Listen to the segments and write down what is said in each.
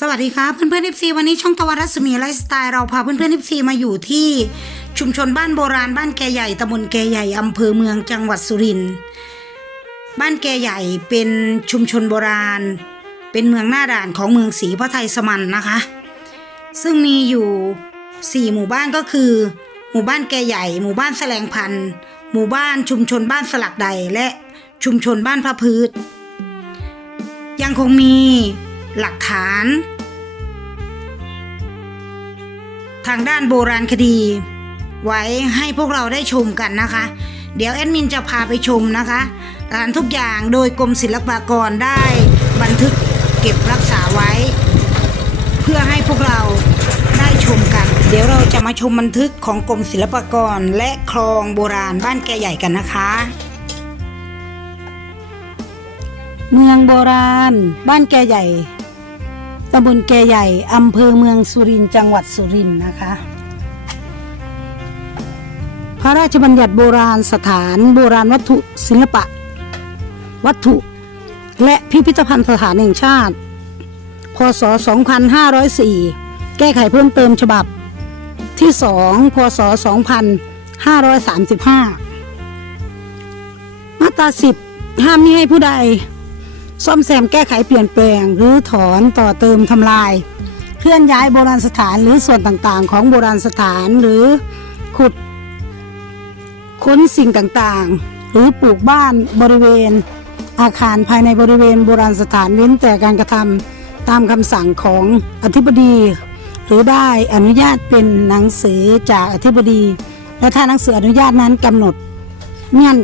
สวัสดีครับเพื่อนเพื่อนๆ FC วันนี้ช่องตะวันรัศมีไลฟ์สไตล์เราพาเพื่อนเพื่อนๆ FC มาอยู่ที่ชุมชนบ้านโบราณบ้านแกใหญ่ตำบลแกใหญ่อำเภอเมืองจังหวัดสุรินทร์บ้านแกใหญ่เป็นชุมชนโบราณ เป็นเมืองหน้าด่านของเมืองศรีพระไทยสมันนะคะ ซึ่งมีอยู่สี่หมู่บ้านก็คือ หมู่บ้านแกใหญ่ หมู่บ้านแสลงพันธ์หมู่บ้านชุมชนบ้านสลักใดและชุมชนบ้านพระพืชยังคงมี หลักฐาน ทางด้านโบราณคดี ไว้ให้พวกเราได้ชมกันนะคะ เดี๋ยวแอดมินจะพาไปชมนะคะการทุกอย่างโดยกรมศิลปากรได้บันทึกเก็บรักษาไว้ เพื่อให้พวกเราได้ชมกัน เดี๋ยวเราจะมาชมบันทึกของกรมศิลปากรและคลองโบราณบ้านแกใหญ่กันนะคะ เมืองโบราณ บ้านแกใหญ่ำบลแกใหญ่ อำเภอเมืองสุรินทร์จังหวัดสุรินทร์นะคะ พระราชบัญญัติโบราณสถานโบราณวัตถุศิลปะ วัตถุ และพิพิธภัณฑ์สถานแห่งชาติ พศ 2504 แก้ไขเพิ่มเติมฉบับ ที่ 2 พศ 2535 มาตรา 10 ห้ามมิให้ผู้ใด ซ่อมแซมแก้ไขเปลี่ยนแปลงหรือถอนต่อเติมทำลาย เคลื่อนย้ายโบราณสถานหรือส่วนต่างๆ ของโบราณสถานหรือขุด ค้นสิ่งต่างๆ หรือปลูกบ้านบริเวณ อาคารภายในบริเวณโบราณสถานเว้นแต่การกระทำตามคำสั่งของอธิบดี หรือได้อนุญาตเป็นหนังสือจากอธิบดี และถ้าหนังสืออนุญาตนั้นกำหนดเงื่อน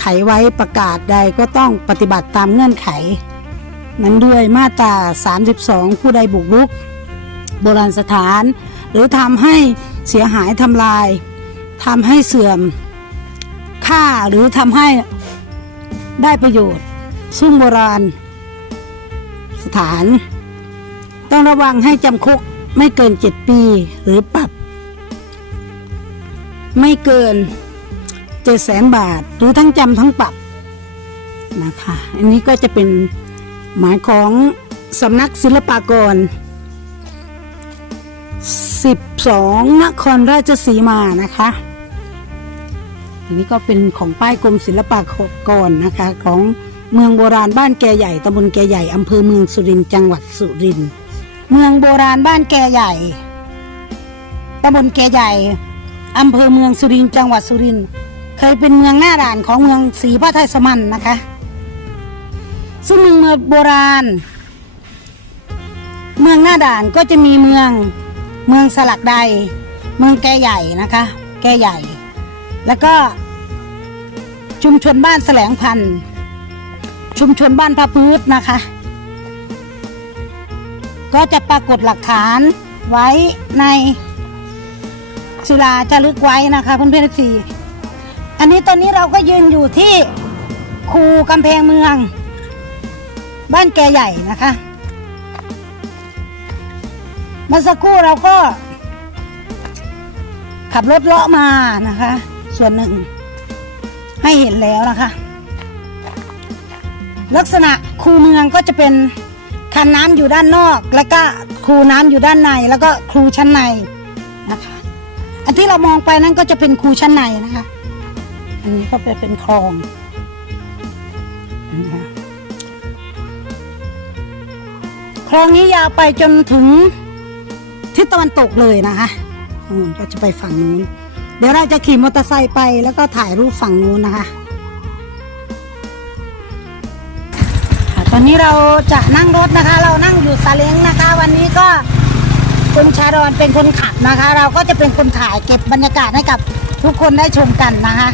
ไขไว้ประกาศใดก็ต้องปฏิบัติตามเงื่อนไข นั้นด้วยมาตรา 32 ผู้ใดบุกรุก โบราณสถาน หรือทำให้เสียหายทำลายทำให้เสื่อมค่าหรือทำให้ได้ประโยชน์ ซึ่งโบราณ สถาน ต้องระวังให้จำคุกไม่เกิน 7 ปีหรือปรับ ไม่เกิน 7แสนบาท หรือทั้งจำทั้งปรับนะคะ อันนี้ก็จะเป็นหมายของสำนักศิลปากร 12 นครราชสีมานะคะ อันนี้ก็เป็นของป้ายกรมศิลปากรนะคะ ของเมืองโบราณบ้านแกใหญ่ตำบลแกใหญ่อำเภอเมืองสุรินทร์จังหวัดสุรินทร์เมืองโบราณบ้านแกใหญ่ตำบลแกใหญ่อำเภอเมืองสุรินทร์จังหวัดสุรินทร์ เคยเป็นเมืองหน้าด่านของเมืองศรีพระไทยสมันนะคะ ซึ่งเมืองโบราณ เมืองหน้าด่านก็จะมีเมืองเมืองสลักใด เมืองแก่ใหญ่นะคะ แก่ใหญ่ แล้วก็ชุมชนบ้านแสลงพันธุ์ชุมชนบ้านพระพืชนะคะ ก็จะปรากฏหลักฐานไว้ในศิลาจะลึกไว้นะคะเพื่อนเพื่อนสี่ อันนี้ตอนนี้เราก็ยืนอยู่ที่คูกำแพงเมือง บ้านแกใหญ่นะคะเมื่อสักครู่เราก็ ขับรถเลาะมานะคะ ส่วนหนึ่ง ให้เห็นแล้วนะคะ ลักษณะคูเมืองก็จะเป็นคันน้ำอยู่ด้านนอก แล้วก็คูน้ำอยู่ด้านใน แล้วก็คูชั้นในนะคะ อันที่เรามองไปนั่นก็จะเป็นคูชั้นในนะคะ อันนี้ก็เป็นเป็นคลองนะคะคลองนี้ยาวไปจนถึงทิศตะวันตกเลยนะคะอืมก็จะไปฝั่งนู้น เดี๋ยวเราจะขี่มอเตอร์ไซค์ไปแล้วก็ถ่ายรูปฝั่งนู้นนะคะตอนนี้เราจะนั่งรถนะคะ เรานั่งอยู่ซาเล้งนะคะ วันนี้ก็คุณชารอนเป็นคนขับนะคะ เราก็จะเป็นคนถ่ายเก็บบรรยากาศให้กับทุกคนได้ชมกันนะคะ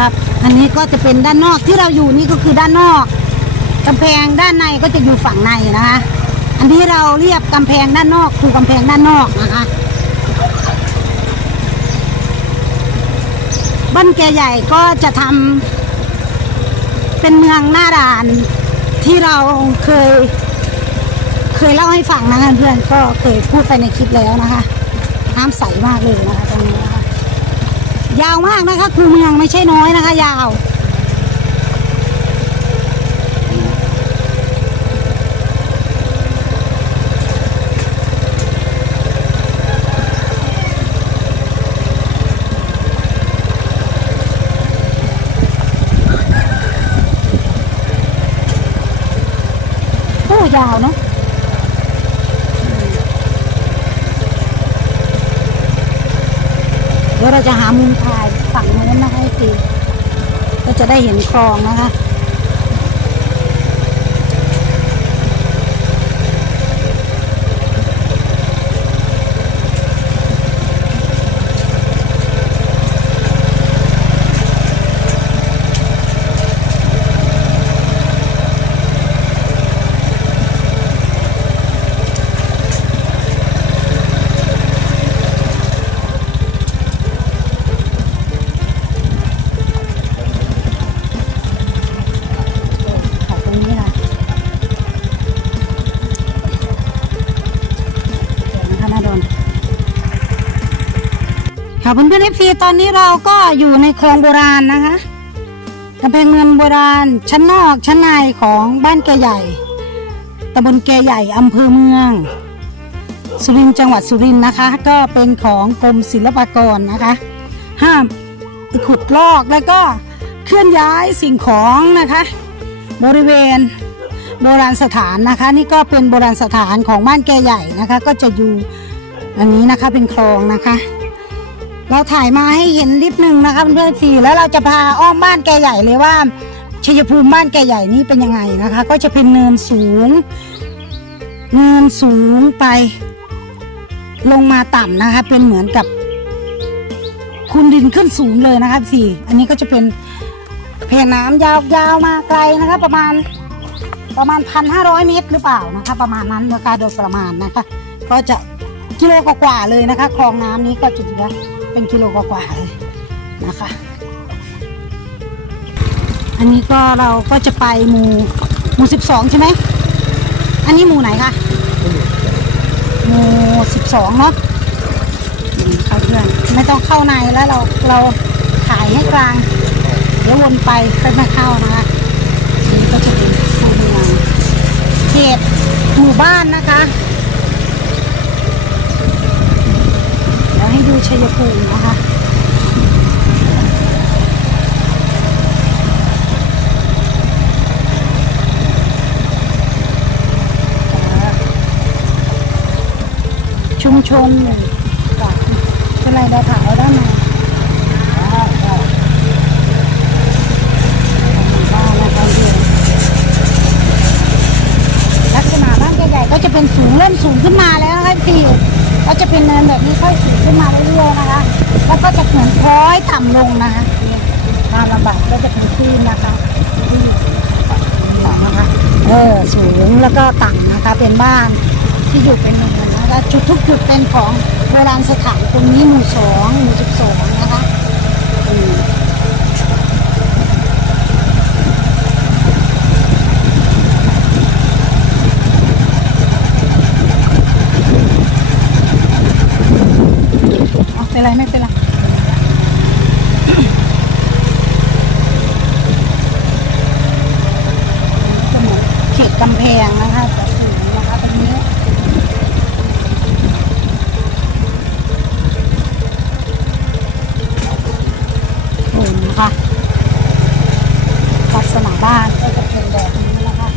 ครับ อันนี้ก็จะเป็นด้านนอกที่เราอยู่นี่ก็คือด้านนอกกำแพงด้านในก็จะอยู่ฝั่งในนะคะ อันนี้เราเรียกกำแพงด้านนอกคือกำแพงด้านนอกนะคะบ้านแกใหญ่ก็จะทำเป็นเมืองหน้าด่านที่เราเคย เคเคยเล่าให้ฟังนะคะเพื่อนก็เคยพูดไปในคลิปแล้วนะคะ น้ำใสมากเลยนะคะตรงนี้นะคะ ยาวมากนะคะคูเมืองไม่ใช่น้อยนะคะ ยาว โอ้ยาวเนาะเดี๋ยวเราจะหามุมถ่ายฝั่งโน้นนะคะให้ดีก็ จะได้เห็นคลองนะคะ ขอบตรงนี้ค่ะเดี๋ยวนะคะนาดน ค่ะเพื่อนๆเอฟซีตอนนี้เราก็อยู่ในคลองโบราณนะคะกำแพงเงินโบราณ ชั้นนอกชั้นในของบ้านแกใหญ่ตำบลแกใหญ่อำเภอเมือง สุรินทร์จังหวัดสุรินทร์นะคะ ก็เป็นของกรมศิลปากรนะคะ ห้ามขุดลอกแล้วก็เคลื่อนย้ายสิ่งของนะคะ บริเวณโบราณสถานนะคะ นี่ก็เป็นโบราณสถานของบ้านแกใหญ่นะคะ ก็จะอยู่อันนี้นะคะเป็นคลองนะคะ เราถ่ายมาให้เห็นนิดนึงนะคะเพื่อนสี่แล้วเราจะพาอ้อมบ้านแกใหญ่เลยว่าชัยภูมิบ้านแกใหญ่นี่เป็นยังไงนะคะ ก็จะเป็นเนินสูง เนินสูงไป ลงมาต่ำนะคะ เป็นเหมือนกับคุณดินขึ้นสูงเลยนะคะสี่อันนี้ก็จะเป็นเพน้ำยาวๆมาไกลนะคะ ประมาณประมาณพันห้าร้อยเมตรหรือเปล่านะคะ ประมาณนั้นนะคะโดยประมาณนะคะ ก็จะกิโลกว่าๆเลยนะคะคลองน้ำนี้ก็จะเเป็นกิโลกว่าๆเลยนะคะ อันนี้ก็เราก็จะไปหมู่หมู่สิบสองใช่ไหม อันนี้หมู่ไหนคะหมู่สิบสองเนาะนี่ค่ะเพื่อนไม่ต้องเข้าในแล้วเราเราถ่ายให้กลาง เดี๋ยววนไปค่อยมาเข้านะคะนี่ก็จะเป็นในเมืองเขตหมู่บ้านนะคะเดูชัยภูมินะคะชุมชนจากเป็นไรเราถายเอาได้านในบ้านนะคะเพื่อนลักษณะบ้านใหญ่ๆก็จะเป็นสูงเริ่มสูงขึ้นมาแล้วนะคะพี่ ก็จะเป็นเนินแบบนี้ค่อยสูงขึ้นมาเรื่อยๆนะคะ แล้วก็จะเหมือนคล้อยต่ำลงนะคะตามลำบากก็จะเป็นคลื่นนะคะต่ำนะคะเออสูงแล้วก็ต่ำนะคะเป็นบ้านที่อยู่เป็นเนินนะคะจุดทุกจุดเป็นของโบราณสถานตรงนี้หมู่สองหมู่สิบสองนะคะอืม อ๋อเป็นไรไม่เป็นไรจะเหมือนเขตกำแพงนะคะแต่สูงนะคะตรงนี้โอ้นะคะลักษณะบ้านก็จะเป็นแบบนี้นะคะ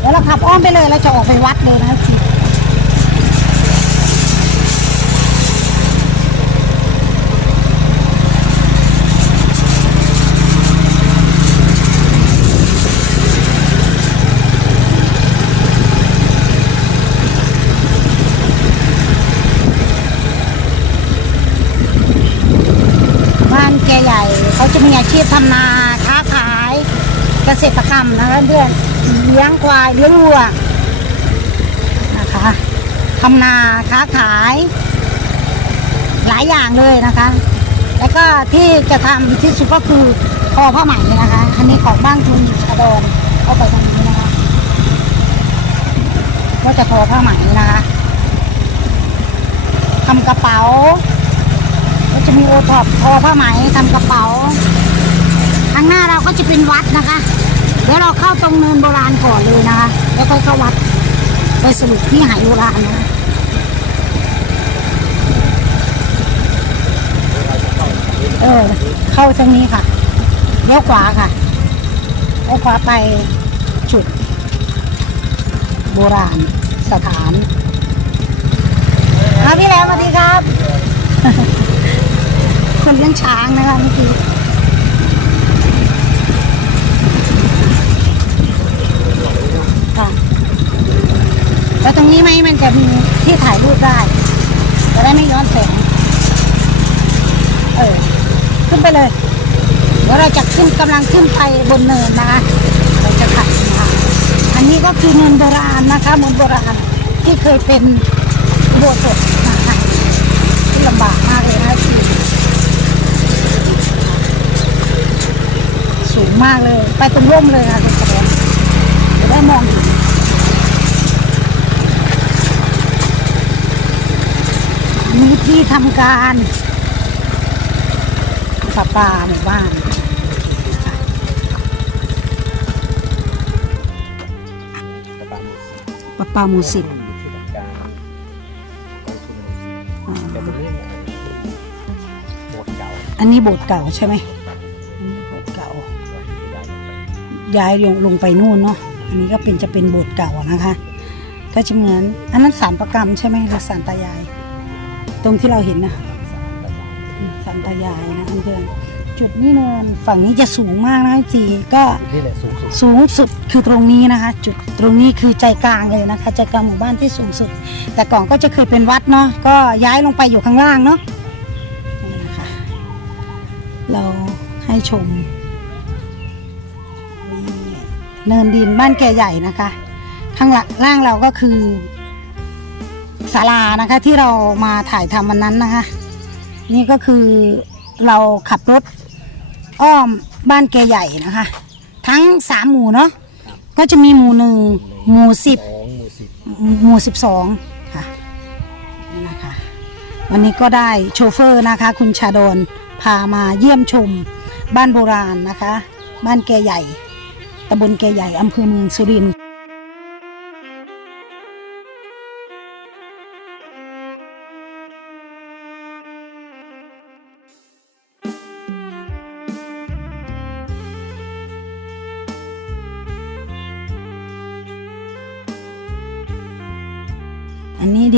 แล้วเราขับอ้อมไปเลยเราจะออกไปวัดเลยนะคะสิบ้านแกใหญ่ เขาจะมีอาชีพทำนาค้าขาย เกษตรกรรมนะคะเพื่อนเลี้ยงควายเลี้ยงวัวนะคะทำนาค้าขาย หลายอย่างเลยนะคะ แล้วก็ที่จะทำที่สุดก็คือทอผ้าไหมนะคะ อันนี้ของบ้านคุณชาดอนเข้าไปทางนี้นะคะก็จะทอผ้าไหมนะคะทำกระเป๋า ก็จะมีโอท็อปทอผ้าไหมทำกระเป๋าางหน้าเราก็จะเป็นวัดนะคะเดี๋ยวเราเข้าตรงเนินโบราณก่อนเลยนะคะ แล้วค่อยเข้าวัดไปสรุปที่หายโบราณนะเออเข้าทางนี้ค่ะเลี้ยวขวาค่ะเลี้ยวขวาไปจุด โบราณสถานครับพี่แล้วสวัสดีครับ คนเลี้ยงช้างนะคะเมื่อกี้ ค่ะ แล้วตรงนี้ไหมมันจะมีที่ถ่ายรูปได้จะได้ไม่ย้อนแสงเออขึ้นไปเลยเดี๋ยวเราจะขึ้นกำลังขึ้นไปบนเนินนะคะเราจะถ่ายนะคะอันนี้ก็คือเนินโบราณนะคะเนินโบราณที่เคยเป็นโบสถนะคะที่ลำบากมากเลยนะที่สูงมากเลย ไปตรงร่มเลยนะคุณแสดงจะได้มองเห็น มีที่ทำการปะปาหมู่บ้านปะปาหมู่สิบประปาหมู่สิบอยู่ที่หลักการของชุมชนแต่ตรงนี้เนี่ยโบสถ์เก่าอันนี้โบสถ์เก่าใช่ไหมอันนี้โบสถ์เก่า ย้ายลงลงไปนู่นเนาะ อันนี้ก็เป็นจะเป็นโบสถ์เก่านะคะก็จะเหมือน อันนั้นสารประกรรมใช่ไหมหรือสารตายาย ตรงที่เราเห็นนะอืมสารตายายนะเพื่อนๆจุดนี้เนินฝั่งนี้จะสูงมากนะจีก็นี่แหละสูงสุดสูงสุดคือตรงนี้นะคะ จุดตรงนี้คือใจกลางเลยนะคะใจกลางหมู่บ้านที่สูงสุด แต่ก่อนก็จะเคยเป็นวัดเนาะก็ย้ายลงไปอยู่ข้างล่างเนาะนี่นะคะเราให้ชมนี่เนินดินบ้านแกใหญ่นะคะ ข้างหลังล่างเราก็คือ ศาลานะคะ ที่เรามาถ่ายทำวันนั้นนะคะ นี่ก็คือเราขับรถอ้อมบ้านแกใหญ่นะคะ ทั้งสามหมู่เนาะก็จะมีหมู่หนึ่งหมู่สิบสองหมู่สิบหมู่สิบสองค่ะนี่นะคะ วันนี้ก็ได้โชเฟอร์นะคะ คุณชาดอนพามาเยี่ยมชมบ้านโบราณนะคะ บ้านแกใหญ่ตำบลแกใหญ่อำเภอเมืองสุรินทร์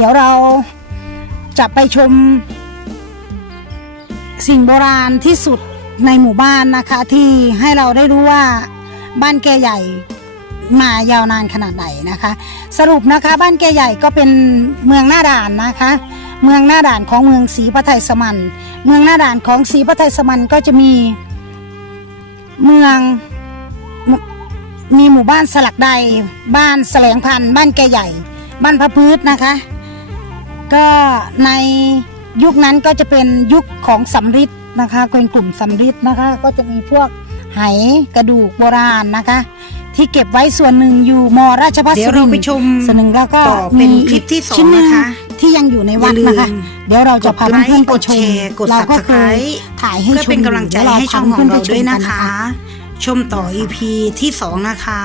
ดี๋ยวเราจะไปชม สิ่งโบราณที่สุดในหมู่บ้านนะคะ ที่ให้เราได้รู้ว่าบ้านแกใหญ่มายาวนานขนาดไหนนะคะ สรุปนะคะบ้านแกใหญ่ก็เป็นเมืองหน้าด่านนะคะ เมืองหน้าด่านของเมืองศรีพระไทยสมันเมืองหน้าด่านของศรีพระไทยสมันก็จะมีเมืองมมีหมู่บ้านสลักใด บ้านแสลงพันธ์บ้านแกใหญ่ บ้านพระพืชนะคะ ก็ในยุคนั้นก็จะเป็นยุคของสำริดนะคะเป็นกลุ่มสำริดนะคะ ก็จะมีพวกไหกระดูกโบราณนะคะ ที่เก็บไว้ส่วนหนึ่งอยู่มราชพัฒเดี๋ยวเราไปชมส่วนหนึ่งแล้วก็ต่อเป็นมีคลิปที่สองชิ้หงนะคะที่ยังอยู่ในวัดอย่าลืมนะคะ เดี๋ยวเราจะพากดไลค์เพื่อนๆไปชมกดแชร์กดเราก็เคย Subscribe ถ่ายให้เพื่อชมเป็นกำลังใจดี๋ยวให้ช่องพของเราพื่ๆไปชมด้วยกันะคะ ชมต่อ EP ที่2นะคะ